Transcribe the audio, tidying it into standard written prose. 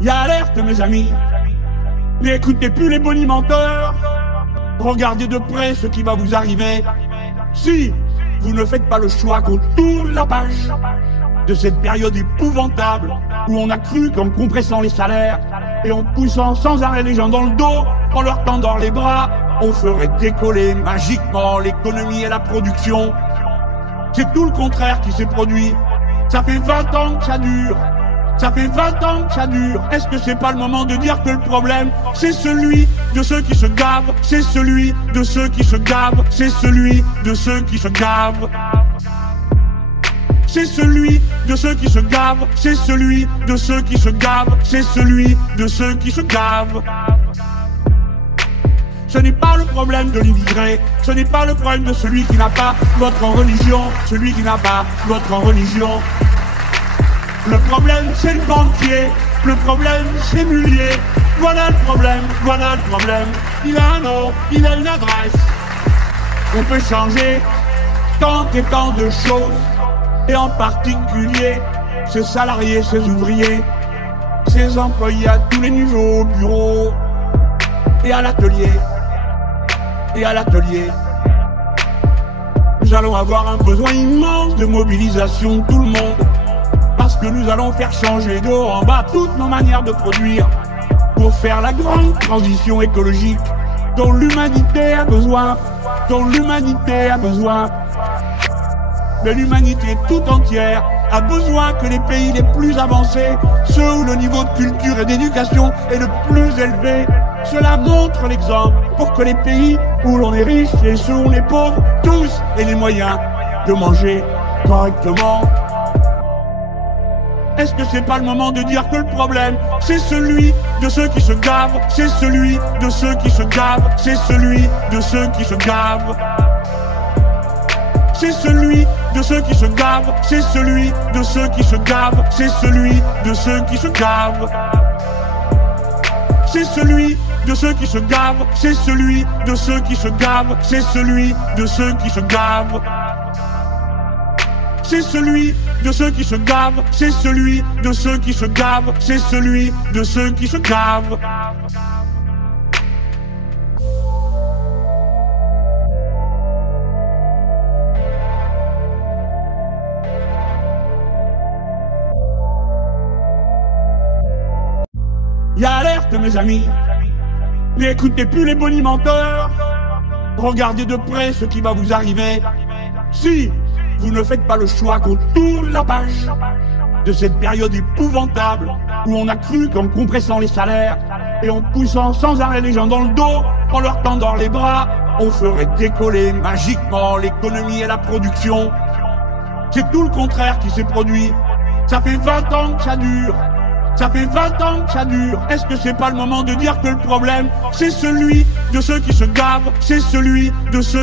Y a alerte mes amis, n'écoutez plus les bonimenteurs, regardez de près ce qui va vous arriver. Si vous ne faites pas le choix qu'on tourne la page de cette période épouvantable où on a cru qu'en compressant les salaires et en poussant sans arrêt les gens dans le dos, en leur tendant les bras, on ferait décoller magiquement l'économie et la production. C'est tout le contraire qui s'est produit. Ça fait 20 ans que ça dure. Ça fait 20 ans que ça dure. Est-ce que c'est pas le moment de dire que le problème, c'est celui de ceux qui se gavent, c'est celui de ceux qui se gavent, c'est celui de ceux qui se gavent. C'est celui de ceux qui se gavent, c'est celui de ceux qui se gavent, c'est celui de ceux qui se gavent. Ce n'est pas le problème de l'immigré, ce n'est pas le problème de celui qui n'a pas votre religion, celui qui n'a pas votre religion. Le problème c'est le banquier, le problème c'est Mullier. Voilà le problème, voilà le problème. Il a un nom, il a une adresse. On peut changer tant et tant de choses, et en particulier ses salariés, ses ouvriers, ses employés à tous les niveaux, au bureau et à l'atelier. Et à l'atelier, nous allons avoir un besoin immense de mobilisation de tout le monde, parce que nous allons faire changer de haut en bas toutes nos manières de produire pour faire la grande transition écologique dont l'humanité a besoin, dont l'humanité a besoin. Mais l'humanité tout entière a besoin que les pays les plus avancés, ceux où le niveau de culture et d'éducation est le plus élevé, cela montre l'exemple pour que les pays où l'on est riche et ceux où on est pauvre, tous aient les moyens de manger correctement. Est-ce que c'est pas le moment de dire que le problème, c'est celui de ceux qui se gavent, c'est celui de ceux qui se gavent, c'est celui de ceux qui se gavent. C'est celui de ceux qui se gavent, c'est celui de ceux qui se gavent, c'est celui de ceux qui se gavent. C'est celui de ceux qui se gavent, c'est celui de ceux qui se gavent, c'est celui de ceux qui se gavent. C'est celui de ceux qui se gavent, c'est celui de ceux qui se gavent, c'est celui de ceux qui se gavent. Y a alerte mes amis, n'écoutez plus les bonimenteurs, regardez de près ce qui va vous arriver. Si vous ne faites pas le choix qu'on tourne la page de cette période épouvantable où on a cru qu'en compressant les salaires et en poussant sans arrêt les gens dans le dos, en leur tendant les bras, on ferait décoller magiquement l'économie et la production. C'est tout le contraire qui s'est produit. Ça fait 20 ans que ça dure. Ça fait 20 ans que ça dure. Est-ce que c'est pas le moment de dire que le problème, c'est celui de ceux qui se gavent, c'est celui de ceux